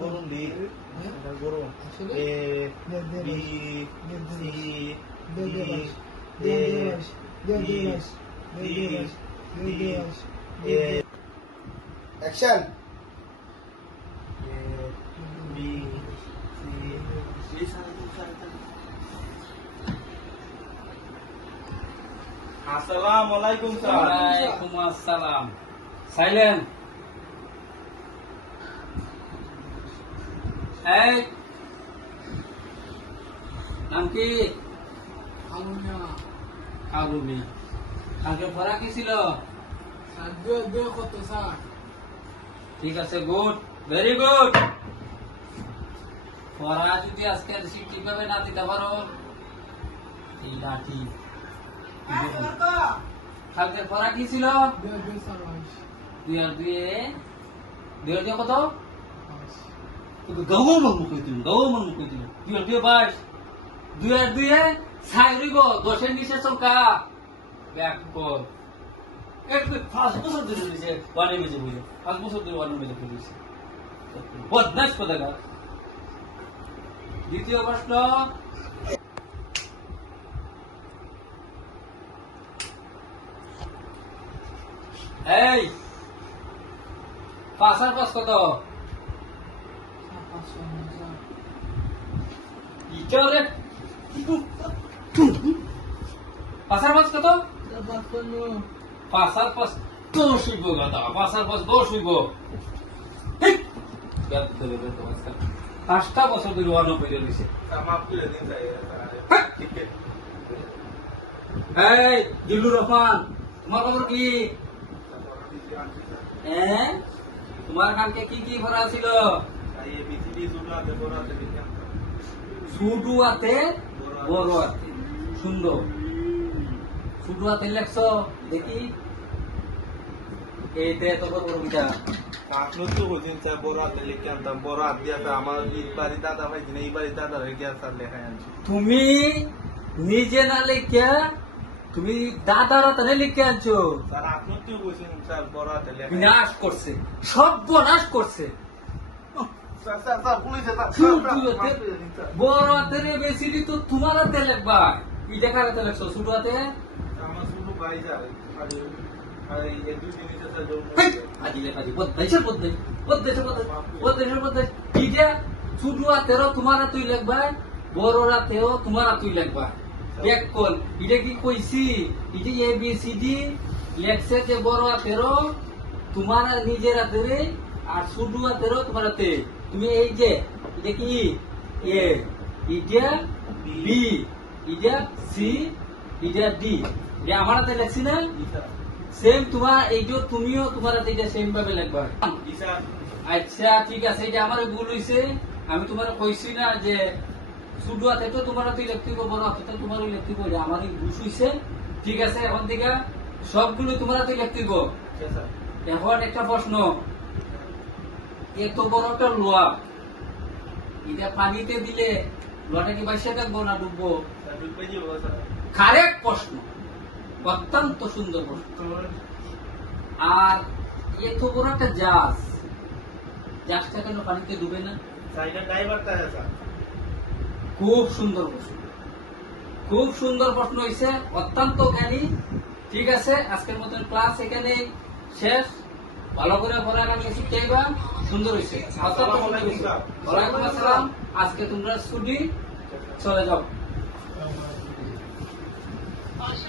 গরম দি গরম A B C D a action. B C আসসালামু আলাইকুম স্যার। ওয়ালাইকুম আসসালাম। সাইলেন্ট। এই নাম কি? আলুমি। কালকে পড়া কি ছিল? ঠিক আছে, গুড, ভেরি গুড। পড়া যদি আজকে ঠিকভাবে না দিতে পারো এই লাঠি। কালকে পড়া কি ছিল? 2 আর 2 কত? গাও মন মুখ দিল, 2 আর 2 22। 2 আর 2 ছাই রইব, 10 এর নিচে সংখ্যা ব্যাক কর। 5 বছর ধরে দিছে ওয়ানে মেজে বলে, 5 বছর ধরে ওয়ানে মেজে পড়েছে। বদমাশ কোথাকা। দ্বিতীয় প্রশ্ন, এই 5 আর 5 কত? ইচরে 5 আর 5 কত? 5 আর 5 10 হইব গাদা, 5 আর 5 10 হইব। ঠিক গাদ ধরে দে তোমার স্যার। 5টা বছর ধরে ওয়ানো কইরে দিছে। মাফ করে দিন ভাই। এই জিল্লুর রহমান, তোমার খবর কি? হ্যাঁ, তোমার কালকে কি কি পড়া ছিল? এই বিসিডি সুরাতে পড়াতে লিখলাম। ছোট হাতে বড় হাতে, সুন্দর। ছোট হাতে লেখছো দেখি, এইতে এত বড় বড় কিতা। আপনি তো বলছেন স্যার বড়াতে লিখে আনতাম, বড় হাত দিয়ে আমার এই বাড়ি দাদা ভাই এই বাড়ি দাদা রেখে স্যার লেখা আনছি। তুমি নিজে না লিখে তুমি দাদার হাতে লিখে আনছো। স্যার আপনি তো বলছেন স্যার বড়াতে লেখা। বিনাশ করছে, সর্বনাশ করছে। স্যার স্যার স্যার পুলিশে বড় হাতের বেশি তো তোমার হাতে লেখবা। এটা কার হাতে লেখছো? ছোট হাতে? আমার শুধু ভাই স্যার আর এই দুই জিনিসের স্যার জন্য আজিলে কাজি বদদাইছে বদদাইছে। এটা ছোট হাতেরও তোমার হাতেই লেখবা, বড় হাতেও তোমার হাতেই লেখবা। দেখ কোন এটা কি কইছি? এটা এ বি সি ডি লেখছে যে বড় হাতেরও তোমার নিজের হাতেরে, আর ছোট হাতেরও তোমার হাতে। তুমি এই যে এটা কি এ, এটা বি, এটা সি, এটা ডি, এটা আমার হাতে লেখছি না? সেম তোমার এইটা তুমিও তোমার হাতে এটা সেম ভাবে লিখবা। আচ্ছা ঠিক আছে, এটা আমার ভুল হইছে। আমি তোমার কইছি না যে ছোট হাতে তো তোমার হাতেই লিখতে হবে, বড় হাতে তো তোমারই লিখতে হবে। আমারই ভুল হইছে। ঠিক আছে, এখন থেকে সবগুলো তোমার হাতেই লিখতে হবে। এখন একটা প্রশ্ন, এত বড় একটা লোহা, এটা পানিতে দিলে লোহাটা কি বাইসে থাকবো না ডুববো? কারেক্ট প্রশ্ন, অত্যন্ত সুন্দর প্রশ্ন। আর এত বড় একটা জাহাজ, জাহাজটা কেন পানিতে ডুবে না? খুব সুন্দর প্রশ্ন, খুব সুন্দর প্রশ্ন হয়েছে, অত্যন্ত জ্ঞানী। ঠিক আছে, আজকের মতন ক্লাস এখানে শেষ। ভালো করে পড়ালেখা শিখাইবা, সুন্দর হয়েছে, অত্যন্ত সুন্দর হয়েছে। ওয়ালাইকুম আসসালাম। আজকে তোমরা ছুটি, চলে যাও।